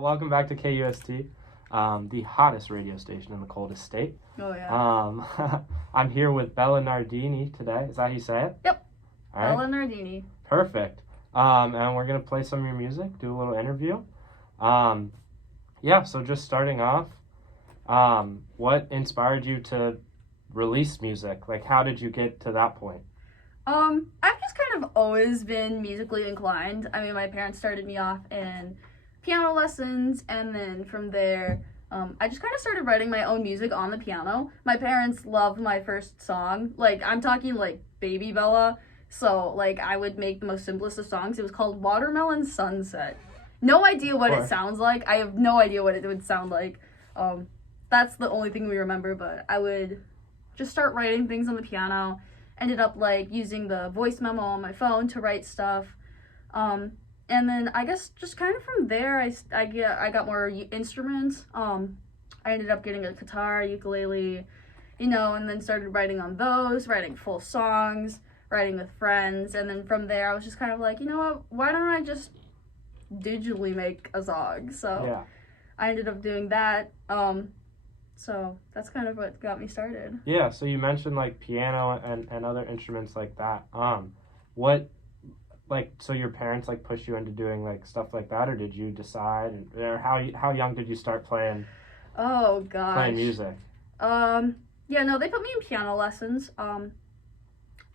Welcome back to KUST, the hottest radio station in the coldest state. Oh, yeah. I'm here with Bella Nardini today. Is that how you say it? Yep. All right. Bella Nardini. Perfect. And we're going to play some of your music, do a little interview. So just starting off, what inspired you to release music? Like, how did you get to that point? I've just kind of always been musically inclined. I mean, my parents started me off in piano lessons, and then from there, I just kind of started writing my own music on the piano. My parents loved my first song. Like, I'm talking, like, Baby Bella. So, like, I would make the most simplest of songs. It was called Watermelon Sunset. No idea what it sounds like. I have no idea what it would sound like. That's the only thing we remember, but I would just start writing things on the piano. Ended up, like, using the voice memo on my phone to write stuff. And then I guess just kind of from there, I got more instruments. I ended up getting a guitar, ukulele, and then started writing on those, writing full songs, writing with friends. And then from there, I was just kind of like, you know what, why don't I just digitally make a song? So yeah. I ended up doing that. So that's kind of what got me started. Yeah, so you mentioned, like, piano and other instruments like that. So your parents, like, pushed you into doing, like, stuff like that, or did you decide? Or how young did you start playing? Oh, gosh. Playing music? Yeah, no, they put me in piano lessons.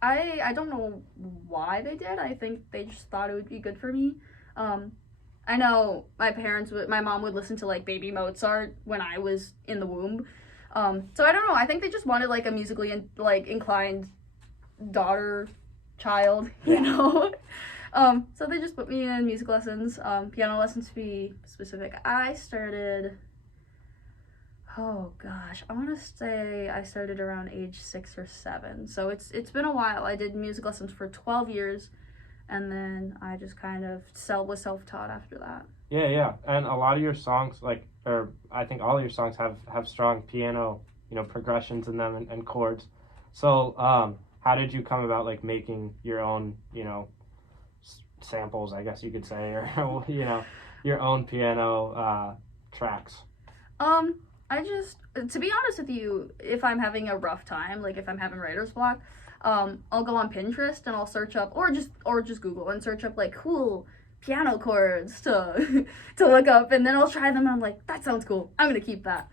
I don't know why they did. I think they just thought it would be good for me. I know my mom would listen to, like, Baby Mozart when I was in the womb. So I don't know. I think they just wanted, like, a musically inclined child, you know? So they just put me in music lessons, piano lessons to be specific. I started, oh gosh, I want to say I started around age 6 or 7. So it's been a while. I did music lessons for 12 years. And then I just kind of was self-taught after that. Yeah. And a lot of your songs, I think all of your songs have strong piano, progressions in them and chords. So how did you come about, like, making your own, samples, I guess you could say, or, your own piano tracks? To be honest with you, if I'm having a rough time, like if I'm having writer's block, I'll go on Pinterest and I'll search up, or just Google and search up, like, cool piano chords to look up, and then I'll try them and I'm like, that sounds cool, I'm gonna keep that.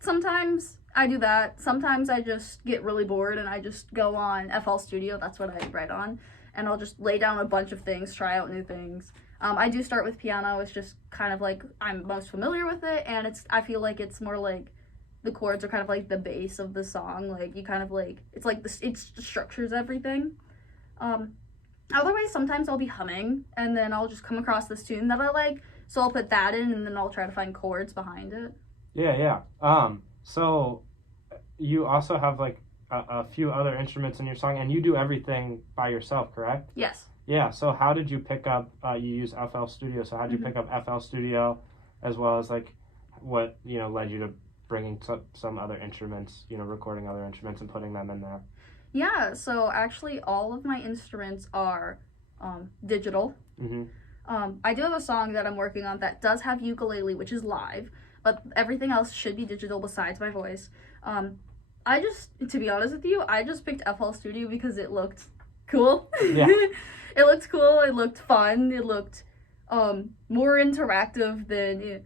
Sometimes I do that. Sometimes I just get really bored and I just go on FL Studio, that's what I write on, and I'll just lay down a bunch of things, try out new things. I do start with piano. It's just kind of like I'm most familiar with it, and I feel like it's more like the chords are kind of like the base of the song. Like, you kind of like, it's like it structures everything. Otherwise, sometimes I'll be humming and then I'll just come across this tune that I like, so I'll put that in and then I'll try to find chords behind it. Yeah. So you also have, like, a few other instruments in your song, and you do everything by yourself, correct? Yes. Yeah, so how did you pick up, you use FL Studio, so how did you pick up FL Studio, as well as, like, what, led you to bringing some other instruments, recording other instruments and putting them in there? Yeah, so actually all of my instruments are digital. I do have a song that I'm working on that does have ukulele, which is live, but everything else should be digital besides my voice. To be honest with you, I just picked FL Studio because it looked cool. Yeah. It looked cool, it looked fun, it looked more interactive than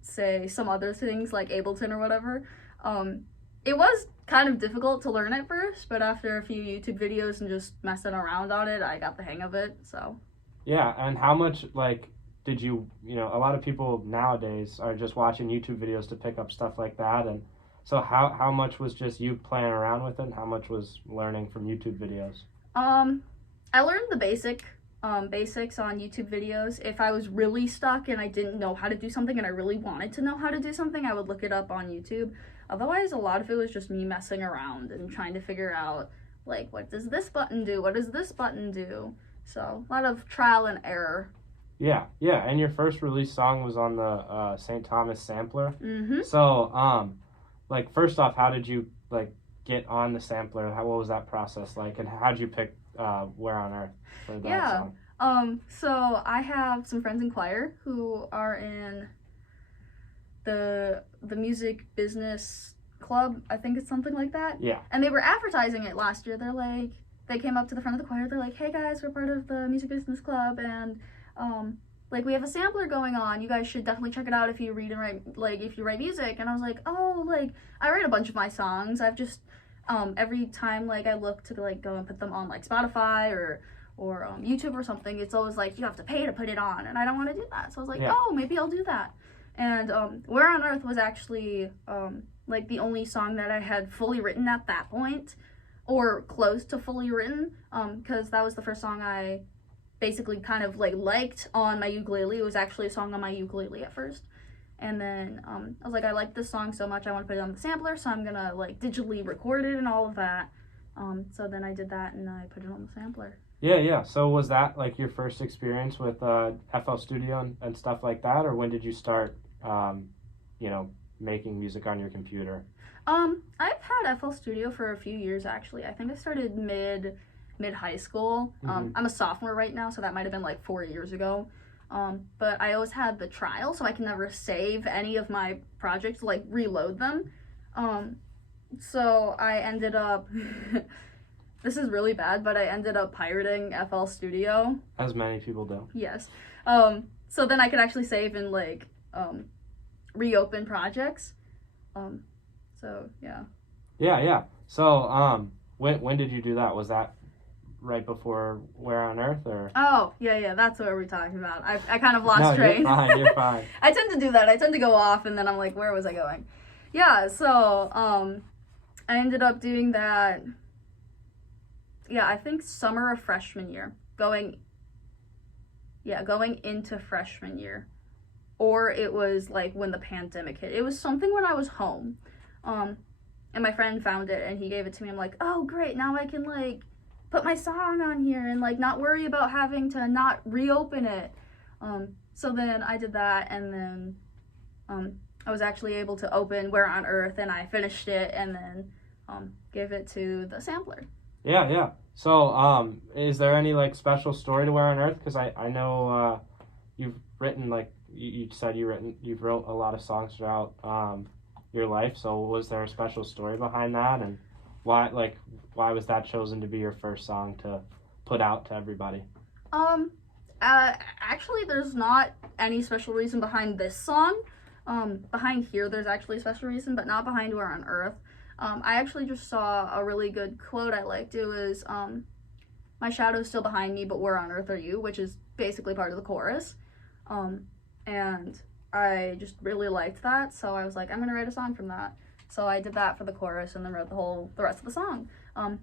say some other things like Ableton or whatever. It was kind of difficult to learn at first, but after a few YouTube videos and just messing around on it, I got the hang of it. So yeah. And how much, like, did you a lot of people nowadays are just watching YouTube videos to pick up stuff like that, and so how much was just you playing around with it, and how much was learning from YouTube videos? I learned the basics on YouTube videos. If I was really stuck and I didn't know how to do something and I really wanted to know how to do something, I would look it up on YouTube. Otherwise, a lot of it was just me messing around and trying to figure out, like, what does this button do? What does this button do? So, a lot of trial and error. Yeah, and your first release song was on the St. Thomas sampler. So, like, first off, how did you, like, get on the sampler? What was that process like, and how did you pick Where on Earth for that song? So I have some friends in choir who are in the music business club. I think it's something like that. Yeah. And they were advertising it last year. They came up to the front of the choir. They're like, "Hey guys, we're part of the music business club, and we have a sampler going on. You guys should definitely check it out if you read and write, if you write music." And I was like, "Oh, I write a bunch of my songs. I've just every time I look to go and put them on Spotify or YouTube or something, it's always you have to pay to put it on, and I don't want to do that." So I was like, "Oh, maybe I'll do that." And Where on Earth was actually the only song that I had fully written at that point, or close to fully written, because that was the first song I basically kind of liked on my ukulele. It was actually a song on my ukulele at first. And then I was like, I like this song so much, I want to put it on the sampler, so I'm gonna digitally record it and all of that. So then I did that and I put it on the sampler. Yeah. So was that your first experience with FL Studio and stuff like that, or when did you start, making music on your computer? I've had FL Studio for a few years actually. I think I started mid high school. I'm a sophomore right now, so that might have been 4 years ago. But I always had the trial, so I can never save any of my projects, reload them. So I ended up, this is really bad, but I ended up pirating FL Studio. As many people do. Yes. So then I could actually save and reopen projects. So yeah. Yeah. So when did you do that? Was that right before Where on Earth, or? Oh, yeah, that's what we're talking about. I kind of lost train. You're fine. I tend to do that. I tend to go off, and then I'm like, where was I going? Yeah, so, I ended up doing that, I think summer of freshman year. Going into freshman year. Or it was, when the pandemic hit. It was something when I was home. And my friend found it, and he gave it to me. I'm like, oh, great, now I can, put my song on here and not worry about having to not reopen it. So then I did that, and then I was actually able to open Where on Earth, and I finished it and then gave it to the sampler. Yeah. So is there any special story to Where on Earth? Because I know you've written you said you've wrote a lot of songs throughout your life. So was there a special story behind that, and why was that chosen to be your first song to put out to everybody? Actually, there's not any special reason behind this song. Behind here, there's actually a special reason, but not behind Where on Earth. I actually just saw a really good quote I liked. It was, "My shadow's still behind me, but where on earth are you?" which is basically part of the chorus. And I just really liked that, so I was like, I'm gonna write a song from that. So I did that for the chorus and then wrote the rest of the song. And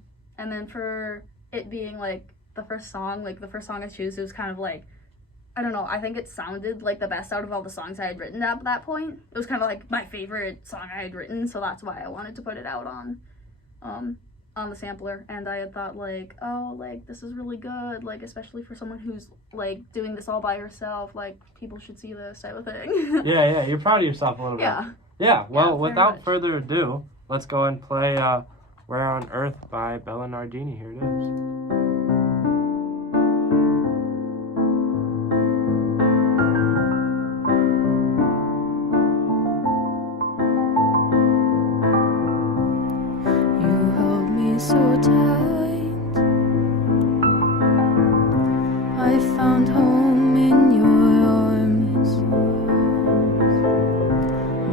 then for it being the first song I choose, it was kind of I don't know, I think it sounded the best out of all the songs I had written at that point. It was kind of my favorite song I had written, so that's why I wanted to put it out on the sampler. And I had thought this is really good, especially for someone who's doing this all by herself, people should see this type of thing. Yeah, you're proud of yourself a little bit. Yeah, well, without further ado, let's go and play Where on Earth by Bella Nardini. Here it is. So tight, I found home in your arms.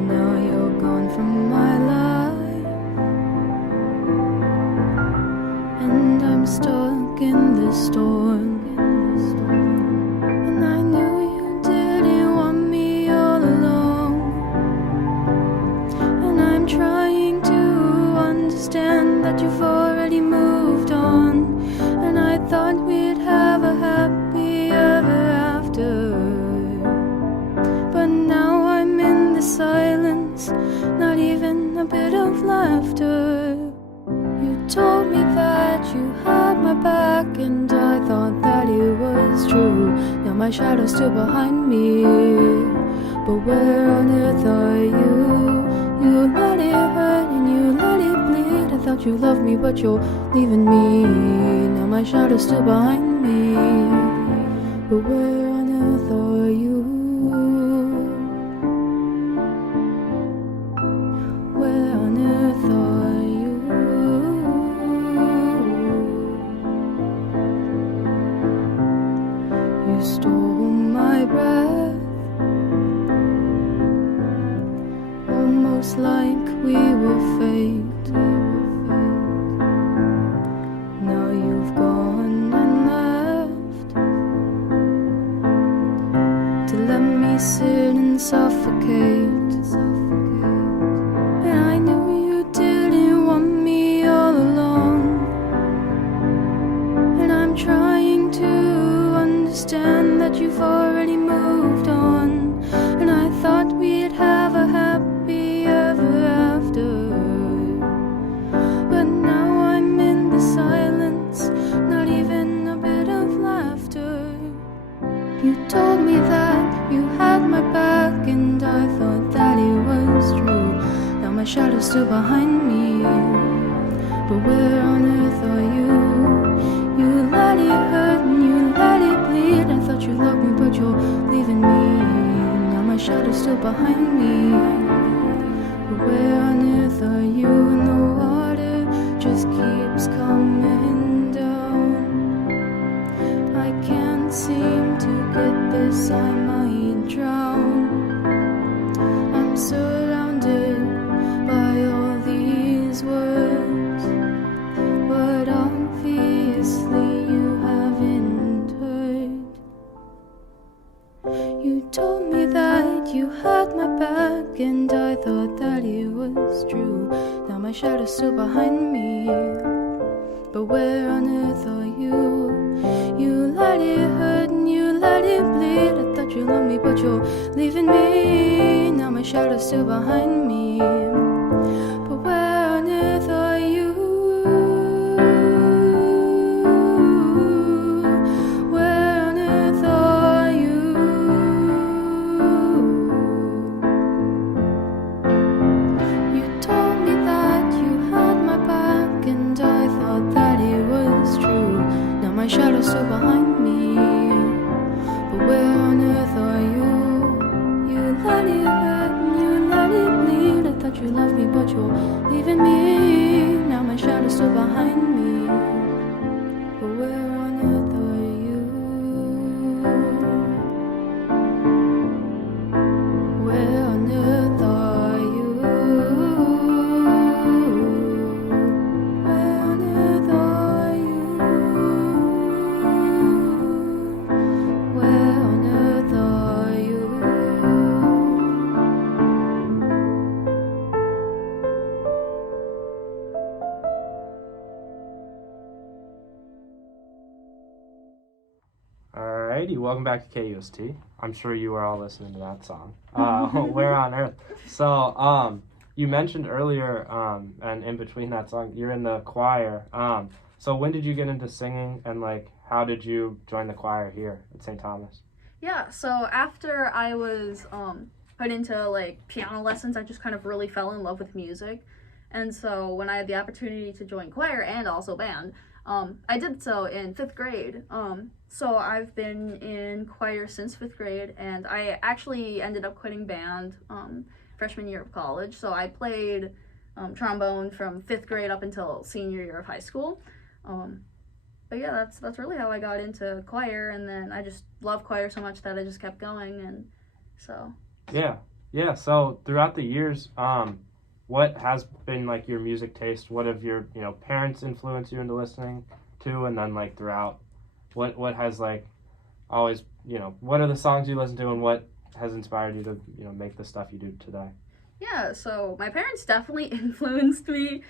Now you're gone from my life, and I'm stuck in this storm. And I knew you didn't want me all alone, and I'm trying to understand that you've already moved on, and I thought we'd have a happy ever after. But now I'm in the silence, not even a bit of laughter. You told me that you had my back, and I thought that it was true. Now my shadow's still behind me, but where on earth are you? You let it hurt and you let it bleed. I thought you loved me, but you're leaving me. Now my shadow's still behind me. but where on earth are you? Where on earth are you? You stole my breath, almost like we were fate. Now you've gone and left to let me sit and suffocate. And I knew you didn't want me all along, and I'm trying to understand that you've already moved on. And I thought we'd have a happy ever after, but now I'm in the silence, not even a bit of laughter. You told me that you had my back, and I thought that it was true. Now my shadow's still behind me, but where on earth are you? You let it hurt and you let it bleed. I thought you loved me, but you're leaving me. Now my shadow's still behind me, but where on earth are you? And the water just keeps coming down. I can't seem to get this, I might drown. I'm surrounded by all these words, but obviously you haven't heard. You told me that you had my back, and I thought that it was true. Now my shadow's still behind me, but where on earth are you? You let it hurt and you let it bleed. I thought you loved me, but you're leaving me. Now my shadow's still behind me, but where on earth are you? Where on earth are you? You told me that you had my back, and I thought that it was true. Now my shadow's still behind me, but where on earth are you? You let it hurt and you let it bleed. I thought you loved me, but you're leaving me. Now my shadow's still behind me, but where on earth are you? Where on earth are you? Where on earth are you? Where on earth are you? Alrighty, welcome back to KUST. I'm sure you are all listening to that song. Where on earth? So, you mentioned earlier, and in between that song, you're in the choir. So when did you get into singing, and like, how did you join the choir here at St. Thomas? Yeah, so after I was put into like piano lessons, I just kind of really fell in love with music. And so when I had the opportunity to join choir and also band, I did so in 5th grade. So I've been in choir since 5th grade, and I actually ended up quitting band freshman year of college. So I played trombone from 5th grade up until senior year of high school. But yeah, that's really how I got into choir, and then I just love choir so much that I just kept going, and so. Yeah. So throughout the years, what has been like your music taste? What have your parents influenced you into listening to, and then like throughout, what has like always what are the songs you listen to, and what has inspired you to make the stuff you do today? Yeah, so my parents definitely influenced me.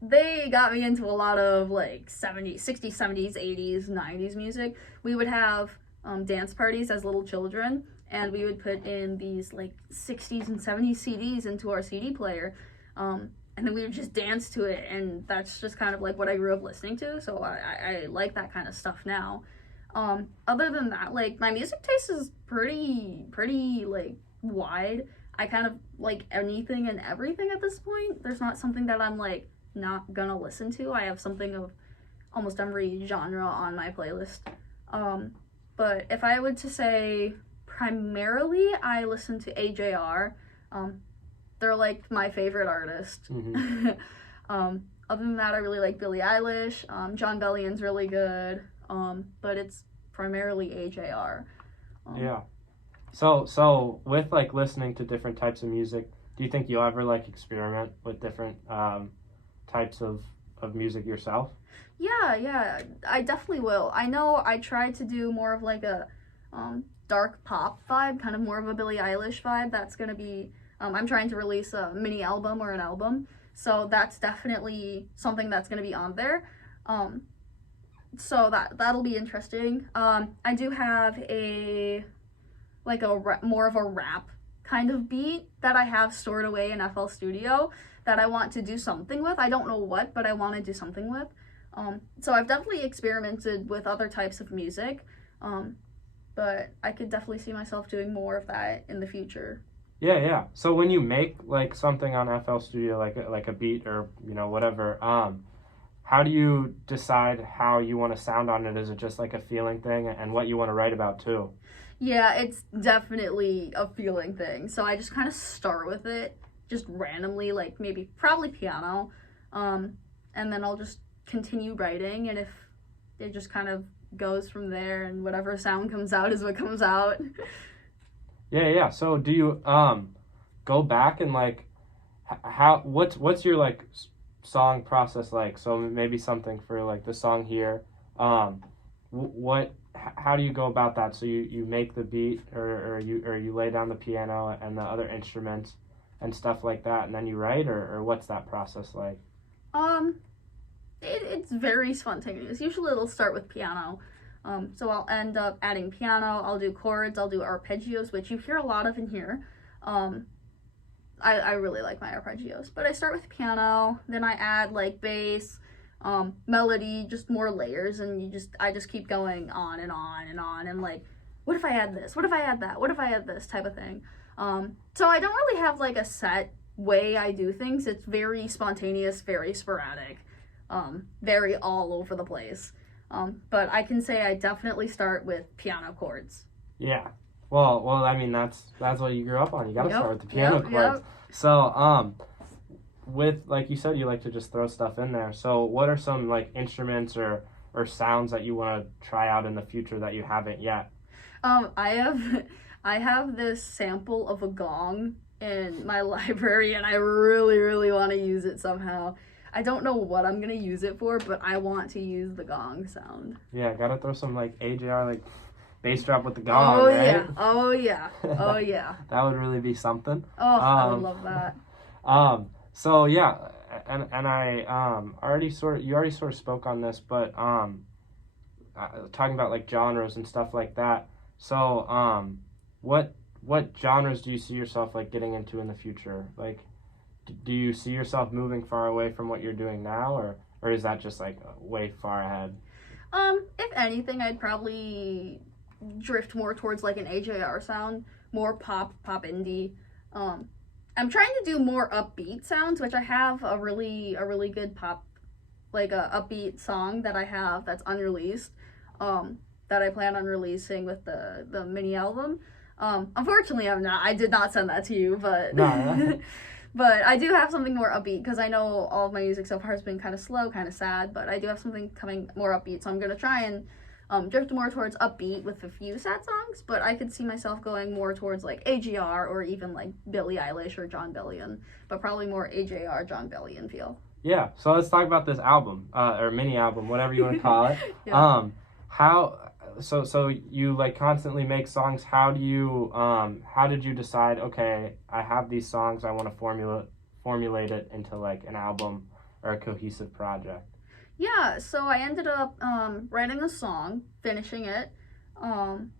They got me into a lot of like 70s, 60s, 70s, 80s, 90s music. We would have dance parties as little children, and we would put in these like 60s and 70s CDs into our CD player, and then we would just dance to it, and that's just kind of like what I grew up listening to, so I like that kind of stuff now. Other than that, like, my music taste is pretty like wide. I kind of like anything and everything at this point. There's not something that I'm like not gonna listen to. I have something of almost every genre on my playlist. But if I would to say primarily, I listen to AJR. They're like my favorite artist. Mm-hmm. Other than that, I really like Billie Eilish. John Bellion's really good. But it's primarily AJR. Yeah. So with like listening to different types of music, do you think you'll ever like experiment with different types of music yourself? Yeah, I definitely will. I know I tried to do more of like a dark pop vibe, kind of more of a Billie Eilish vibe. That's gonna be, I'm trying to release a mini album or an album, so that's definitely something that's gonna be on there. So that'll be interesting. I do have more of a rap kind of beat that I have stored away in FL Studio that I want to do something with. I don't know what, but I want to do something with. So I've definitely experimented with other types of music, but I could definitely see myself doing more of that in the future. Yeah. So when you make like something on FL Studio, like a beat or whatever, how do you decide how you want to sound on it? Is it just like a feeling thing, and what you want to write about too? Yeah, it's definitely a feeling thing. So I just kind of start with it, just randomly, like probably piano, and then I'll just continue writing, and if it just kind of goes from there, and whatever sound comes out is what comes out. Yeah. So do you go back and like what's your like song process like? So maybe something for like the song here. How do you go about that? So you make the beat or you lay down the piano and the other instruments and stuff like that, and then you write, or what's that process like? It's very spontaneous. Usually it'll start with piano. So I'll end up adding piano, I'll do chords, I'll do arpeggios, which you hear a lot of in here. I really like my arpeggios. But I start with piano, then I add like bass, melody, just more layers, and I just keep going on and on and on, and like, what if I add this? What if I add that? What if I add this type of thing? So I don't really have like a set way I do things. It's very spontaneous, very sporadic, very all over the place. But I can say I definitely start with piano chords. Yeah. Well, I mean that's what you grew up on. You got to start with the piano chords. Yep. So, with like you said, you like to just throw stuff in there. So, what are some like instruments or sounds that you want to try out in the future that you haven't yet? I have this sample of a gong in my library, and I really, really want to use it somehow. I don't know what I'm gonna use it for, but I want to use the gong sound. Yeah, gotta throw some like AJR like bass drop with the gong, right? Yeah. Oh yeah. That would really be something. Oh, I would love that. So yeah, and I you already sort of spoke on this, but talking about like genres and stuff like that. So what genres do you see yourself like getting into in the future? Like, do you see yourself moving far away from what you're doing now, or is that just like way far ahead? If anything, I'd probably drift more towards like an AJR sound, more pop indie. I'm trying to do more upbeat sounds, which I have a really good pop, like a upbeat song that I have that's unreleased, that I plan on releasing with the mini album. Unfortunately, I did not send that to you, but No. but I do have something more upbeat, because I know all of my music so far has been kind of slow, kind of sad, but I do have something coming more upbeat, so I'm going to try and drift more towards upbeat with a few sad songs, but I could see myself going more towards like AJR or even like Billie Eilish or John Bellion, but probably more AJR, John Bellion feel. Yeah, so let's talk about this album, or mini album, whatever you want to call it. Yeah. So you like constantly make songs. How did you decide, okay, I have these songs, I want to formulate it into like an album or a cohesive project? Yeah, so I ended up writing a song, finishing it, and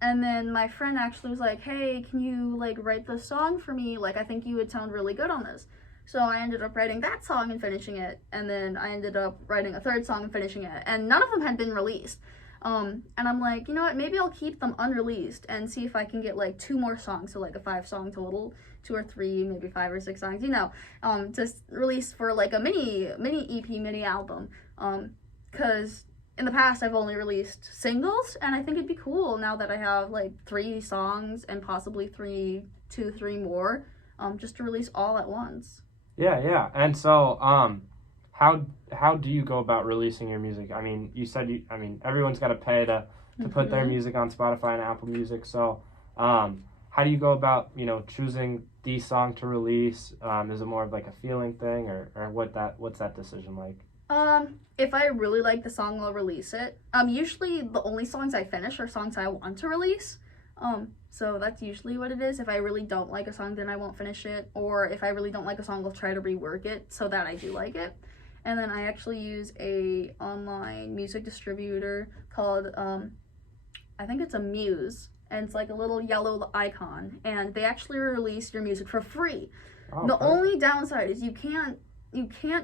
then my friend actually was like, hey, can you like write this song for me? Like, I think you would sound really good on this. So I ended up writing that song and finishing it, and then I ended up writing a third song and finishing it, and none of them had been released. And I'm like, you know what, maybe I'll keep them unreleased and see if I can get like 2 more songs, so like a 5-song total, 2 or 3, maybe 5 or 6 songs, to release for like a mini EP, mini album. Cause in the past I've only released singles, and I think it'd be cool now that I have like 3 songs and possibly 3 more, just to release all at once. Yeah. And so, how do you go about releasing your music? I mean, you said everyone's got to pay to put their music on Spotify and Apple Music. So, how do you go about, choosing the song to release? Is it more of like a feeling thing, or what's that decision like? If I really like the song, I'll release it. Usually the only songs I finish are songs I want to release. So that's usually what it is. If I really don't like a song, then I won't finish it. Or if I really don't like a song, I'll try to rework it so that I do like it. And then I actually use a online music distributor called, I think it's a Muse. And it's like a little yellow icon. And they actually release your music for free. Oh, the okay. only downside is you can't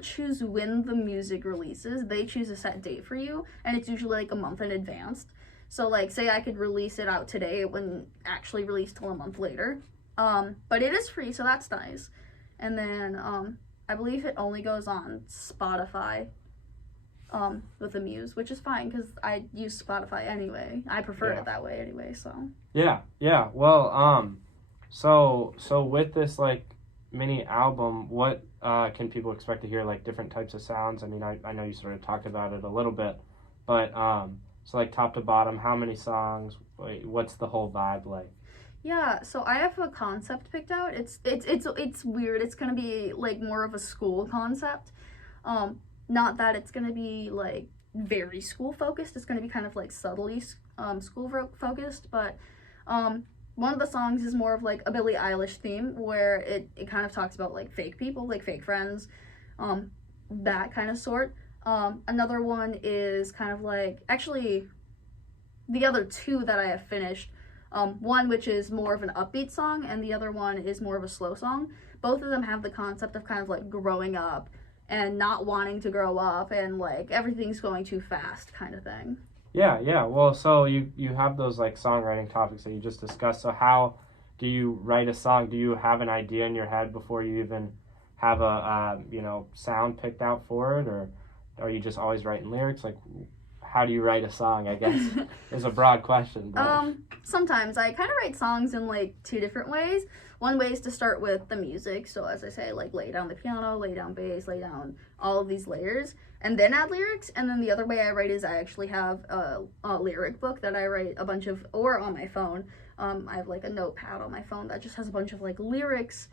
choose when the music releases. They choose a set date for you, and it's usually like a month in advance. So like, say I could release it out today, it wouldn't actually release till a month later. But it is free, so that's nice. And then I believe it only goes on Spotify with the Muse, which is fine because I use Spotify anyway. I prefer it that way anyway. So yeah. Well, so with this like mini album, what can people expect to hear? Like different types of sounds? I mean, I know you sort of talked about it a little bit, but so like top to bottom, how many songs? What's the whole vibe like? yeah, so I have a concept picked out. It's weird. It's gonna be like more of a school concept. Not that it's gonna be like very school focused. It's gonna be kind of like subtly school focused, but one of the songs is more of like a Billie Eilish theme where it kind of talks about like fake people, like fake friends, that kind of sort. Another one is kind of like, actually, the other 2 that I have finished, one which is more of an upbeat song, and the other one is more of a slow song. Both of them have the concept of kind of like growing up and not wanting to grow up, and like everything's going too fast kind of thing. Yeah. Well, so you have those like songwriting topics that you just discussed. So how do you write a song? Do you have an idea in your head before you even have a sound picked out for it, or are you just always writing lyrics? Like, how do you write a song? I guess is a broad question. But... sometimes I kind of write songs in like 2 different ways. One way is to start with the music. So as I say, like lay down the piano, lay down bass, lay down all of these layers, and then add lyrics. And then the other way I write is I actually have a lyric book that I write a bunch of, or on my phone. I have like a notepad on my phone that just has a bunch of like lyrics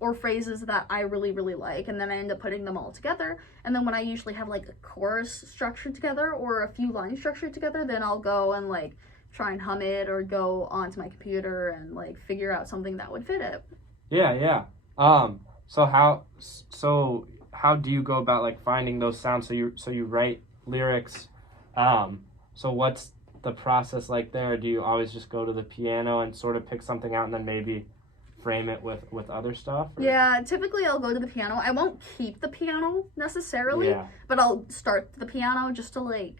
or phrases that I really, really like, and then I end up putting them all together. And then when I usually have like a chorus structured together or a few lines structured together, then I'll go and like try and hum it or go onto my computer and like figure out something that would fit it. Yeah. So how do you go about like finding those sounds? So you write lyrics. So what's the process like there? Do you always just go to the piano and sort of pick something out and then maybe frame it with other stuff? Or? Yeah, typically I'll go to the piano. I won't keep the piano necessarily, but I'll start the piano just to like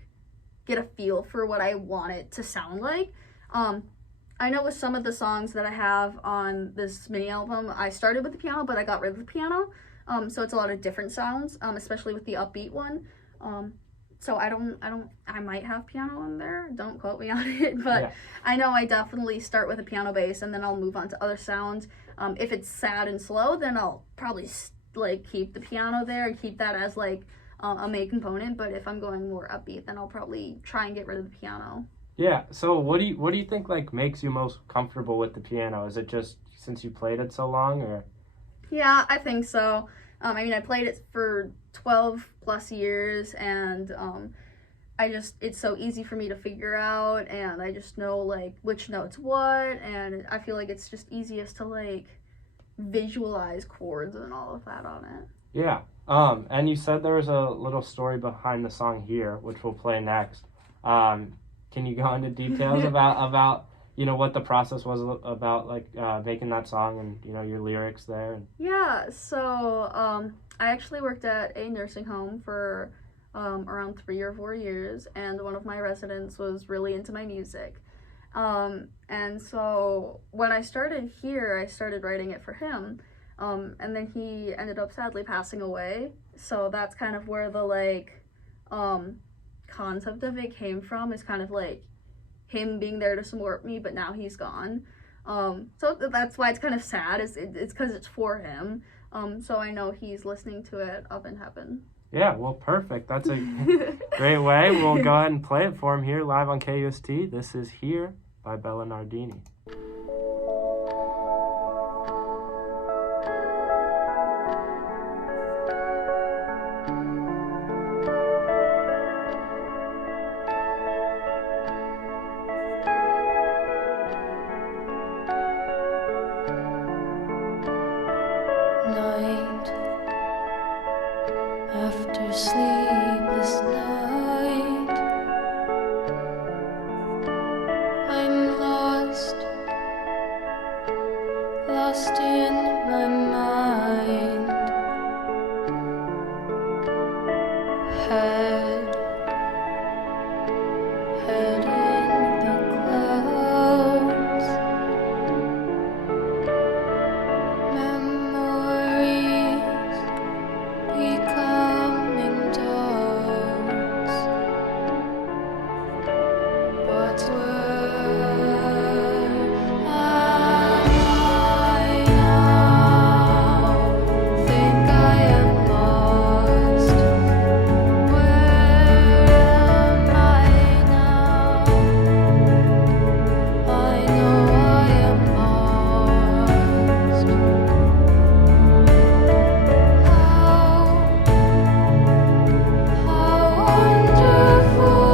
get a feel for what I want it to sound like. I know with some of the songs that I have on this mini album, I started with the piano, but I got rid of the piano. So it's a lot of different sounds, especially with the upbeat one. So I might have piano in there, don't quote me on it, but I know I definitely start with a piano bass and then I'll move on to other sounds. If it's sad and slow, then I'll probably like keep the piano there and keep that as like a main component, but if I'm going more upbeat, then I'll probably try and get rid of the piano. Yeah, so what do you think like makes you most comfortable with the piano? Is it just since you played it so long, or? Yeah, I think so. I mean, I played it for 12 plus years, and it's so easy for me to figure out, and I just know like which note's what, and I feel like it's just easiest to like visualize chords and all of that on it. Yeah. And you said there was a little story behind the song here, which we'll play next. Can you go into details about what the process was about, like making that song and your lyrics there? Yeah. So I actually worked at a nursing home for around 3 or 4 years, and one of my residents was really into my music. And so when I started here, I started writing it for him. And then he ended up sadly passing away. So that's kind of where the like concept of it came from is kind of like him being there to support me, but now he's gone. So that's why it's kind of sad. It's because it's for him. So I know he's listening to it up in heaven. Yeah, well, perfect. That's a great way. We'll go ahead and play it for him here live on KUST. This is Here by Bella Nardini. Night after sleepless night, I'm lost in my mind. Head in the clouds. Memories becoming doubts. But where am I now? Think I am lost. Where am I now? I know I am lost. How wonderful!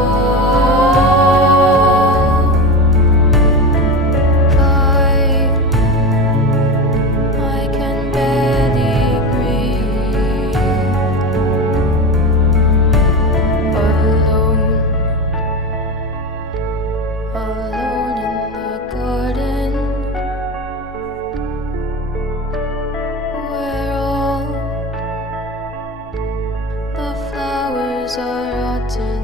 I can barely breathe. Alone in the garden, where all the flowers are rotten.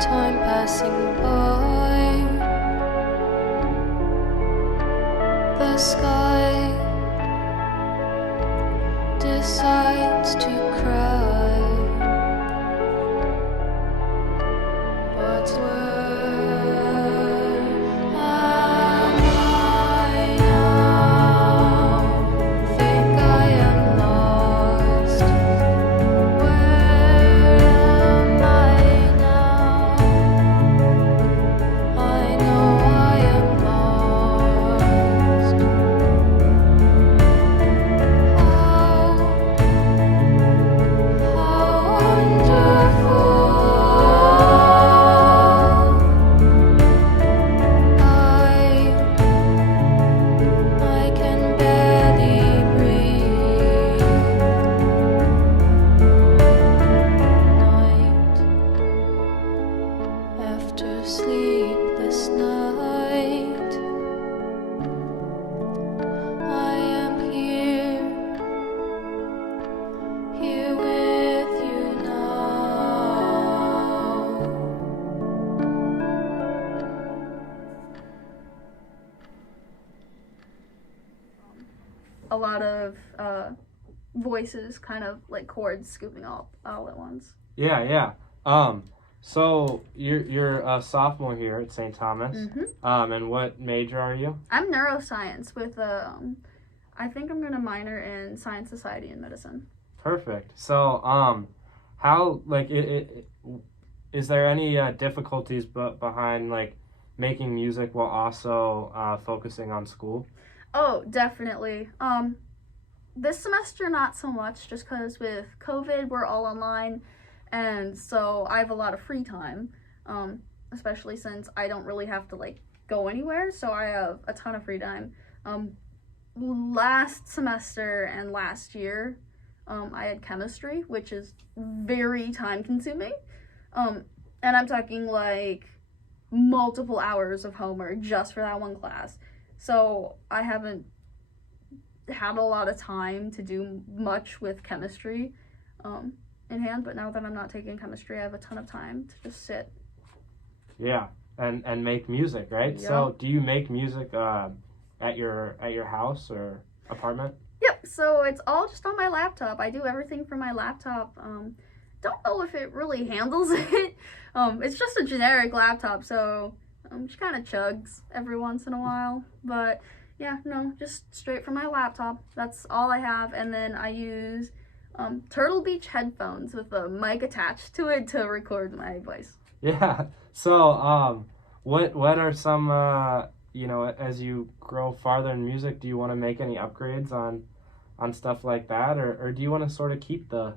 Time passing by. The sky decides to cry. But where am I now? Think I am lost. Where am I now? I know I am lost. How wonderful! I can barely breathe. Night after sleepless night, I am here with you now. A lot of voices, kind of like chords scooping all at once. Yeah. So you're a sophomore here at St. Thomas. And what major are you? I'm neuroscience with I think I'm gonna minor in science, society, and medicine. Perfect. So how like is there any difficulties behind like making music while also focusing on school? Oh, definitely. This semester not so much, just because with COVID we're all online, and so I have a lot of free time, especially since I don't really have to like go anywhere, so I have a ton of free time. Last semester and last year, I had chemistry, which is very time consuming, and I'm talking like multiple hours of homework just for that one class. So I haven't had a lot of time to do much with chemistry in hand, but now that I'm not taking chemistry, I have a ton of time to just sit. Yeah, and make music, right? Yep. So do you make music at your house or apartment? So it's all just on my laptop. I do everything from my laptop. Don't know if it really handles it. It's just a generic laptop, so just kind of chugs every once in a while. But yeah, no, just straight from my laptop. That's all I have. And then I use Turtle Beach headphones with a mic attached to it to record my voice. Yeah. So, what are some as you grow farther in music, do you want to make any upgrades on stuff like that, or do you want to sort of keep the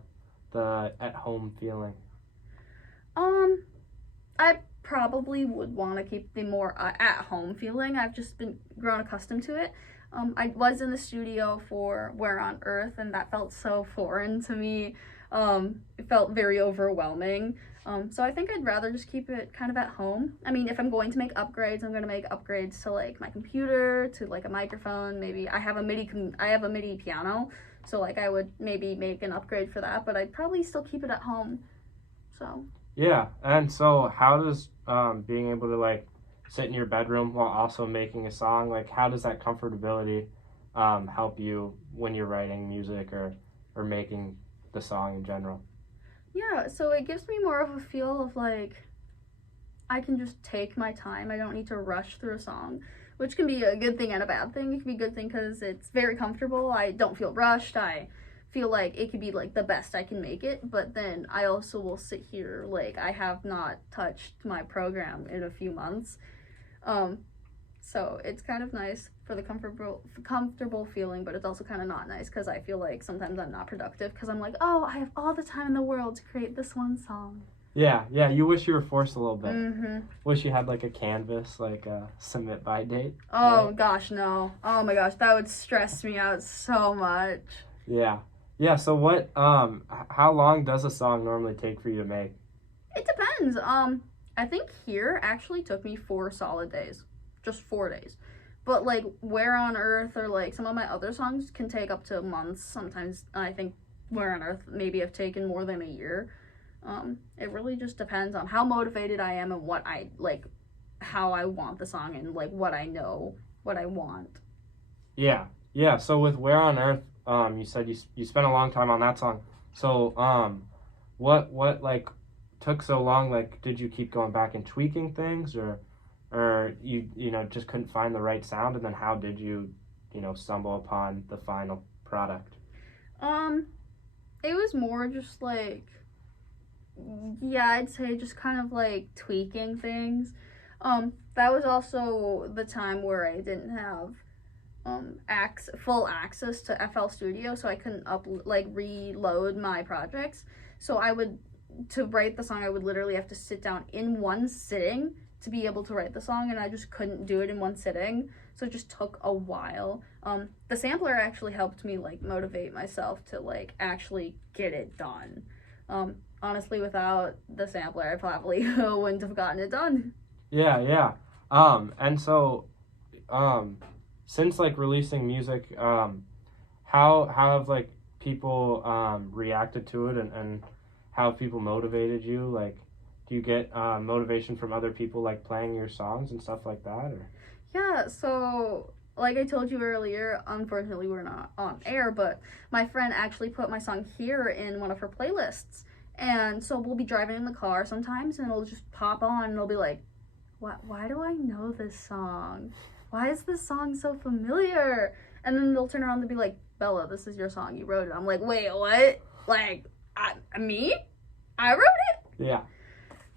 at home feeling? I probably would want to keep the more at home feeling. I've just been grown accustomed to it. I was in the studio for Where on Earth, and that felt so foreign to me. It felt very overwhelming. So I think I'd rather just keep it kind of at home. I mean, if I'm going to make upgrades, I'm going to make upgrades to like my computer, to like a microphone. Maybe I have a MIDI piano, so like I would maybe make an upgrade for that, but I'd probably still keep it at home. So yeah. And so how does being able to like sit in your bedroom while also making a song, like how does that comfortability help you when you're writing music or making the song in general? yeah, so it gives me more of a feel of like I can just take my time. I don't need to rush through a song, which can be a good thing and a bad thing. It can be a good thing because it's very comfortable. I don't feel rushed. I feel like it could be like the best I can make it, but then I also will sit here like I have not touched my program in a few months. So it's kind of nice for the comfortable feeling, but it's also kind of not nice because I feel like sometimes I'm not productive because I'm like, oh, I have all the time in the world to create this one song. Yeah, you wish you were forced a little bit. Mm-hmm. Wish you had like a canvas, like a submit by date. Oh right? gosh, no. Oh my gosh, that would stress me out so much. Yeah, so what, how long does a song normally take for you to make? It depends. I think Here actually took me 4 solid days. Just 4 days. But like Where on Earth or like some of my other songs can take up to months. Sometimes I think Where on Earth maybe have taken more than a year. It really just depends on how motivated I am and what I like, how I want the song and like what I know, what I want. Yeah. So with Where on Earth, you said you spent a long time on that song. So, what like took so long? Like, did you keep going back and tweaking things, or you just couldn't find the right sound? And then how did you stumble upon the final product? It was more just like, yeah, I'd say just kind of like tweaking things. That was also the time where I didn't have full access to FL Studio, so I couldn't reload my projects. So to write the song, I would literally have to sit down in one sitting to be able to write the song, and I just couldn't do it in one sitting, so it just took a while. The sampler actually helped me like motivate myself to like actually get it done. Honestly, without the sampler, I probably wouldn't have gotten it done. Yeah. And so, since like releasing music, how have like people reacted to it, and how have people motivated you? Like, do you get motivation from other people like playing your songs and stuff like that? Or? Yeah, so like I told you earlier, unfortunately we're not on air, but my friend actually put my song Here in one of her playlists. And so we'll be driving in the car sometimes and it'll just pop on and it'll be like, why do I know this song? Why is this song so familiar? And then they'll turn around and be like, Bella, this is your song, you wrote it. I'm like, wait, what? Like, me? I wrote it? Yeah.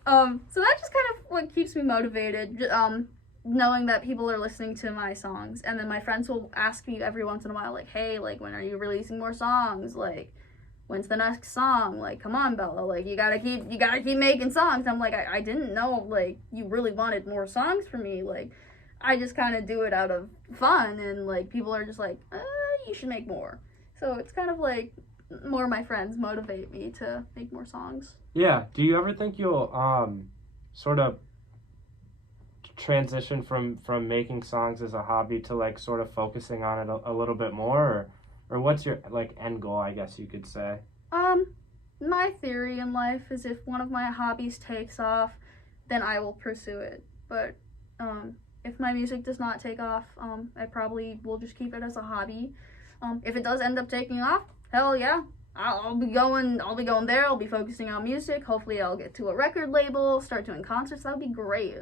So that's just kind of what keeps me motivated, knowing that people are listening to my songs. And then my friends will ask me every once in a while, like, hey, like, when are you releasing more songs? Like, when's the next song? Like, come on, Bella, like, you gotta keep making songs. I'm like, I didn't know, like, you really wanted more songs from me. Like, I just kind of do it out of fun, and, like, people are just like, you should make more. So it's kind of like more my friends motivate me to make more songs. Yeah. Do you ever think you'll sort of transition from making songs as a hobby to like sort of focusing on it a little bit more, or what's your like end goal, I guess you could say? My theory in life is if one of my hobbies takes off, then I will pursue it. But if my music does not take off, I probably will just keep it as a hobby. If it does end up taking off, hell yeah. I'll be going there. I'll be focusing on music. Hopefully I'll get to a record label, start doing concerts. That would be great.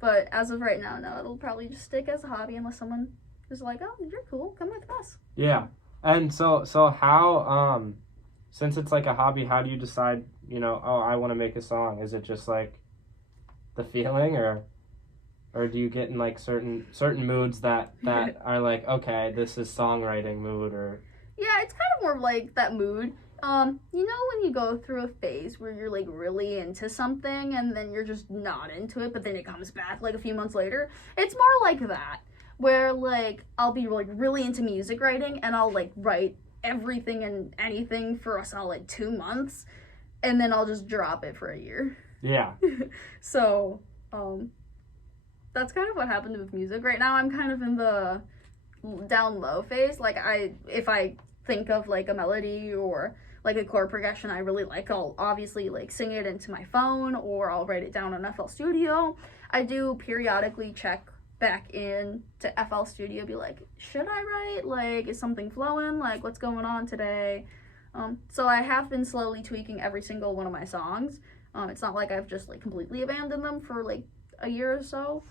But as of right now, no, it'll probably just stick as a hobby unless someone is like, oh, you're cool, come with us. Yeah. And so how, since it's like a hobby, how do you decide, oh, I want to make a song? Is it just like the feeling, or do you get in like certain moods that are like, okay, this is songwriting mood, or? Yeah, it's kind of more like that mood. When you go through a phase where you're like really into something and then you're just not into it, but then it comes back like a few months later. It's more like that, where like I'll be like really into music writing and I'll like write everything and anything for a solid 2 months, and then I'll just drop it for a year. Yeah. So, that's kind of what happened with music. Right now I'm kind of in the down low phase. Like if I think of like a melody or like a chord progression I really like, I'll obviously like sing it into my phone, or I'll write it down on FL Studio. I do periodically check back in to FL Studio, be like, should I write? Like, is something flowing? Like, what's going on today? So I have been slowly tweaking every single one of my songs. It's not like I've just like completely abandoned them for like a year or so.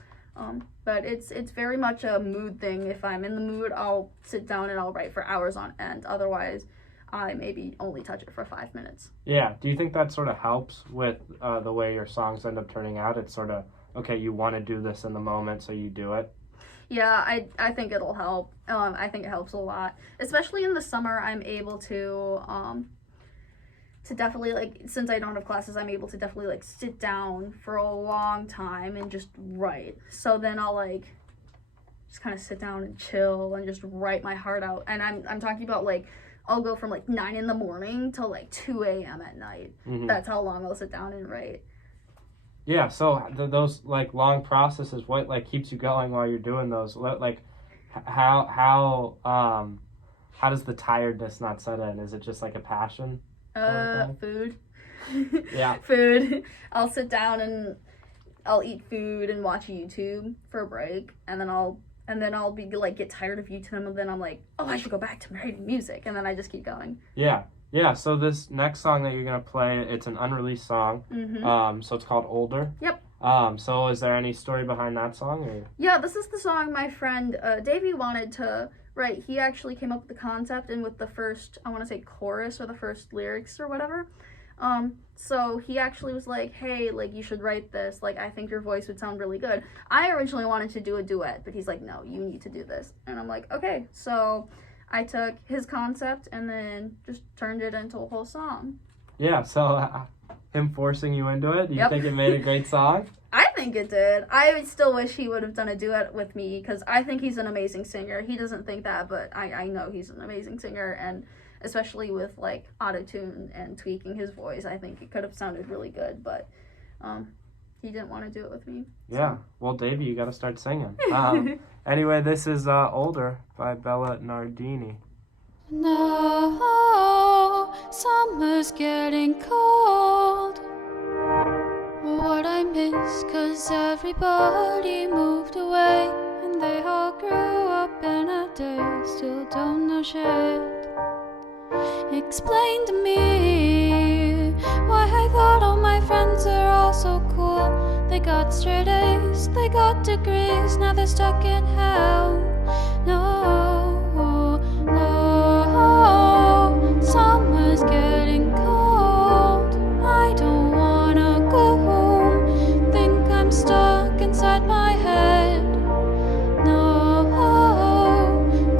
But it's very much a mood thing. If I'm in the mood, I'll sit down and I'll write for hours on end. Otherwise, I maybe only touch it for 5 minutes. Yeah. Do you think that sort of helps with the way your songs end up turning out? It's sort of, okay, you want to do this in the moment, so you do it? Yeah, I think it'll help. I think it helps a lot. Especially in the summer, I'm able to definitely, like, since I don't have classes, I'm able to definitely, like, sit down for a long time and just write. So then I'll, like, just kind of sit down and chill and just write my heart out. And I'm talking about, like, I'll go from, like, 9 in the morning till, like, 2 a.m. at night. Mm-hmm. That's how long I'll sit down and write. Yeah, so those, like, long processes, what, like, keeps you going while you're doing those? Like, how does the tiredness not set in? Is it just, like, a passion? Food. Yeah. Food. I'll sit down and I'll eat food and watch YouTube for a break, and then I'll be like get tired of YouTube, and then I'm like, oh, I should go back to writing music, and then I just keep going. Yeah. Yeah, so this next song that you're gonna play, it's an unreleased song. Mm-hmm. So it's called Older. Yep. So is there any story behind that song? Or? Yeah, this is the song my friend Davey wanted to write. He actually came up with the concept and with the first, I want to say chorus or the first lyrics or whatever. So he actually was like, hey, like, you should write this. Like, I think your voice would sound really good. I originally wanted to do a duet, but he's like, no, you need to do this. And I'm like, okay. So I took his concept and then just turned it into a whole song. Yeah, so him forcing you into it, do you think it made a great song? I think it did. I still wish he would have done a duet with me because I think he's an amazing singer. He doesn't think that, but I know he's an amazing singer, and especially with like auto-tune and tweaking his voice, I think it could have sounded really good, but he didn't want to do it with me. So. Yeah, well, Davey, you got to start singing. Anyway, this is Older by Bella Nardini. Now, summer's getting cold. What I miss, 'cause everybody moved away, and they all grew up in a day, still don't know shit. Explain to me why I thought all my friends are all so cool. They got straight A's, they got degrees, now they're stuck in hell. No, no, summer's getting cold. I don't wanna go home, think I'm stuck inside my head. No,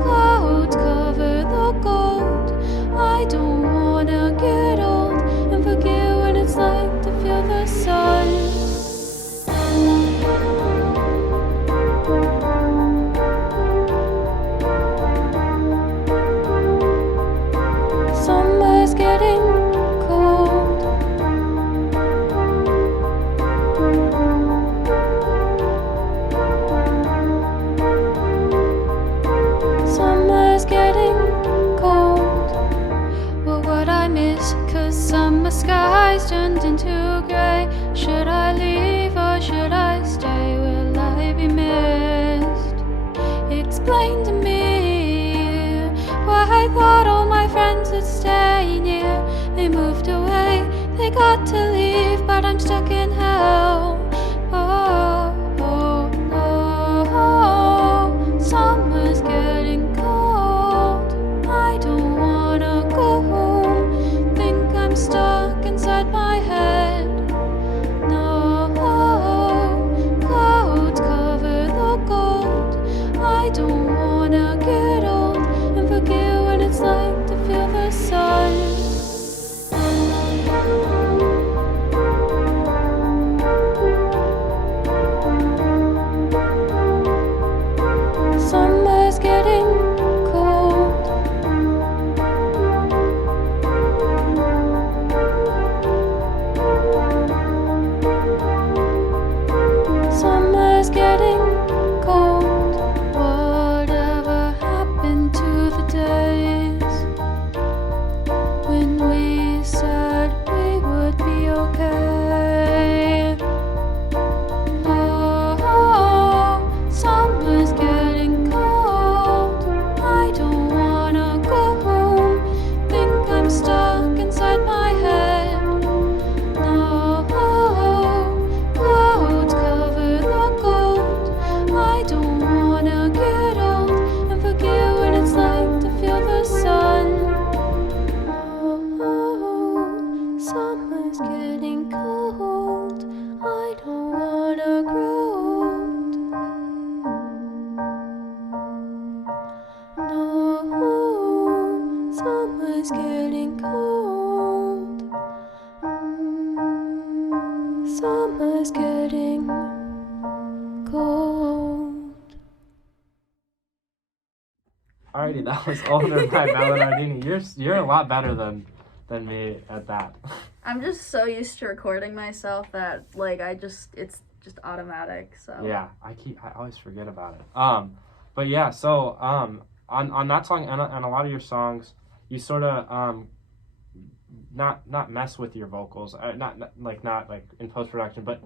clouds cover the gold. I don't wanna get old and forget what it's like to feel the sun. They moved away, they got to leave, but I'm stuck in hell. Oh, oh, oh, summer's getting cold. I don't wanna go home. Think I'm stuck inside my head. No, clouds cover the gold. I don't wanna get old and forget what it's like to feel the sun. Summer's getting cold. Summer's getting cold. Whatever happened to the days when we said we would be okay? Oh, summer's getting cold. I don't wanna go home. Think I'm stuck inside my head. No, clouds cover the gold. I don't wanna get old and forget what it's like to feel the sun. Oh, summer's getting cold. I don't wanna grow old. No, summer's getting cold. Summer's getting cold. Alrighty, that was Older by Bella Nardini. You're a lot better than me at that. I'm just so used to recording myself that like it's just automatic. So Yeah, I always forget about it. But yeah, so on that song and a lot of your songs, you sort of not mess with your vocals, not like in post production, but